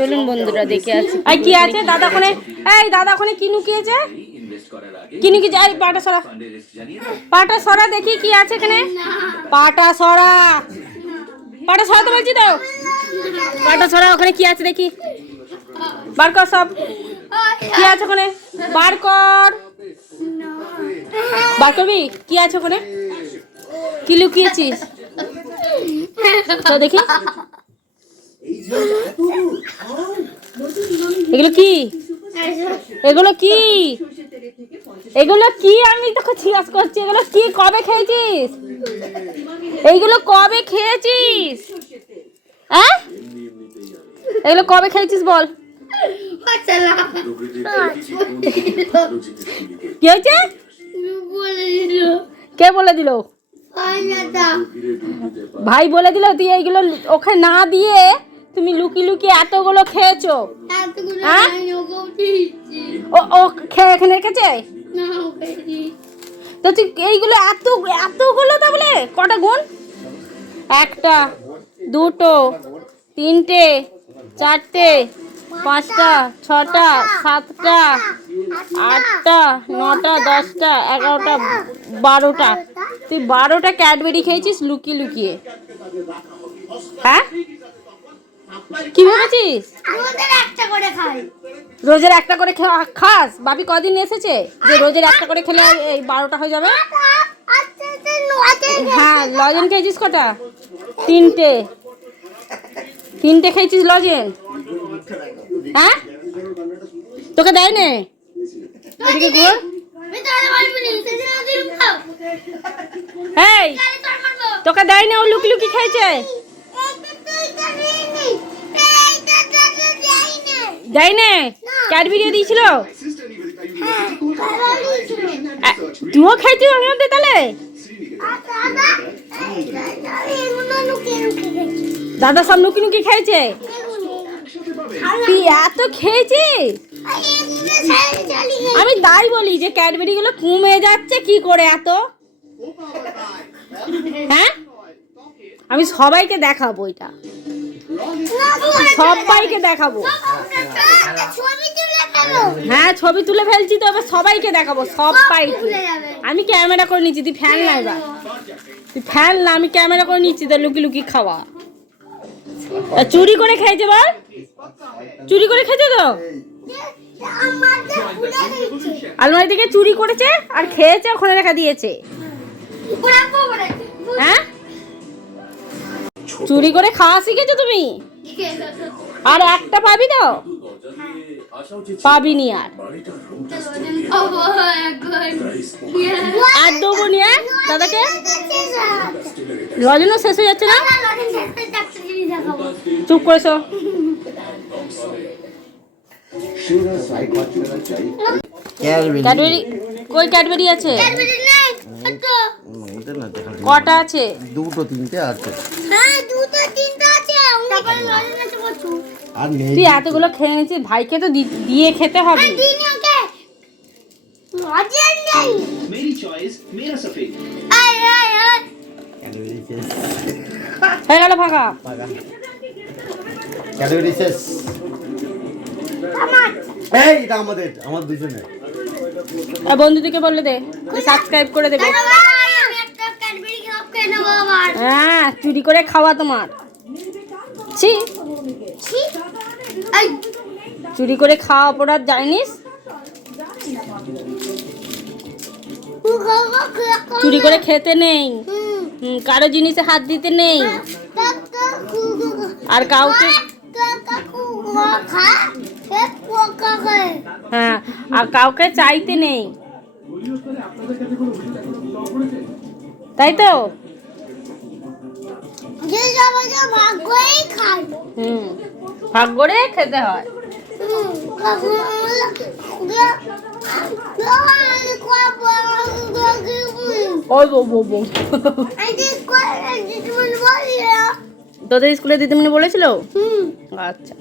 চলুন বন্ধুরা, দেখে আসি। এই কি আছে? দাদা ওখানে? এই, দাদা ওখানে কি লুকিয়েছে? কি লুকিয়েছে? এই পাটা সরা। পাটা সরা, দেখি কি আছে এখানে। পাটা সরা। পাটা সরা তো বলছি তো। পাটা সরা, ওখানে কি আছে দেখি। বার কর সব। কি আছে ওখানে? বার কর। বার করবি? কি আছে ওখানে? কি লুকিয়েছিস? তো দেখি। এগুলো কি? এগুলো কি? এগুলো কি? আমি তোকে জিজ্ঞাস করছি এগুলো কি? কবে খেয়েছিস? এইগুলো কবে খেয়েছিস? হ্যাঁ? এগুলো কবে খেয়েছিস বল। কি হয়েছে? কে বলে দিল? ভাই বলে দিল তুই এইগুলো ওখানে না দিয়ে তুমি লুকি লুকিয়ে এতগুলো খেয়েছো? হ্যাঁ? ও ও খেয়ে এখানে রেখেছে? তো তুই এইগুলো এত এতগুলো তাহলে? কটা গুণ? একটা দুটো তিনটে চারটে পাঁচটা ছটা সাতটা আটটা নটা দশটা এগারোটা বারোটা। তুই বারোটা ক্যাডবেরি খেয়েছিস লুকিয়ে লুকিয়ে? হ্যাঁ? কি ভেবেছিস? একটা করে খাই। রোজের একটা করে খা- খাস? বাপি কদিন এসেছে যে রোজের একটা করে খেলে এই বারোটা হয়ে যাবে? আস্তে আস্তে নোয়াতে হ্যাঁ লজেন খেয়েছিস কটা? তিনটে। তিনটে খেয়েছিস লজেন? হ্যাঁ? তোকে দেয় নে এদিকে ঘুর এই তোকে দেয় না ও লুকি লুকি খেয়েছে? না দেয় নে ক্যাডবেরি দিয়েছিল তুইও খেয়েছিস ওর মধ্যে তাহলে? দাদা সব লুকি লুকি খেয়েছে তুই এত খেয়েছিস আমি তাই বলি যে ক্যাডবেরি গুলো কমে যাচ্ছে, কি করে এত? হ্যাঁ? আমি সবাইকে দেখাবো এটা। সবাইকে দেখাবো। হ্যাঁ ছবি তুলে ফেলছি তো, এবার সবাইকে দেখাবো ভুলে যাবে আমি ক্যামেরা করে নিচ্ছি, তুই ফ্যান না এবার। তুই ফ্যান না, আমি ক্যামেরা করে নিচ্ছি তো লুকি লুকি খাওয়া। চুরি করে খেয়েছে বল? চুরি করে খেয়েছে তো? আলমারি থেকে চুরি করেছে আর খেয়েছে, ওখানে রেখে দিয়েছে। হ্যাঁ? চুরি করে খাওয়া শিখেছো তুমি? আর একটা পাবি তো? পাবি নি আর। আর দেবো নি আর দাদাকে? লজনও শেষ হয়ে যাচ্ছে না? চুপ করেছ ক্যাডবেরি। কই ক্যাডবেরি আছে। কটা আছে? দুটো তিনটে আছে হ্যাঁ দুটো তিনটা আছে তারপরে লজেন আছে প্রচুর আর নেই তুই এতগুলো খেয়ে নিয়েছিস ভাইকে তো দিয়ে খেতে হবে। মেরি চয়েস মেরা সফেদ আয় আয় আয়। হয়ে গেল ফাঁকা। এই এটা আমাদের আমার আর বন্ধুদেরকে বলে দে সাবস্ক্রাইব করে দেবে। হ্যাঁ চুরি করে খাওয়া তোমার। ছি। চুরি করে খাওয়া অপরাধ, জানিস? চুরি করে খেতে নেই। কারও জিনিসে হাত দিতে নেই। আর কাউকে হ্যাঁ আর কাউকে চাইতে নেই। তাই তো? যে যাবে ভাগ্যই হুম ভাগ করে খেতে হয়। তোদের স্কুলে দিদিমণি বলেছিল? আচ্ছা।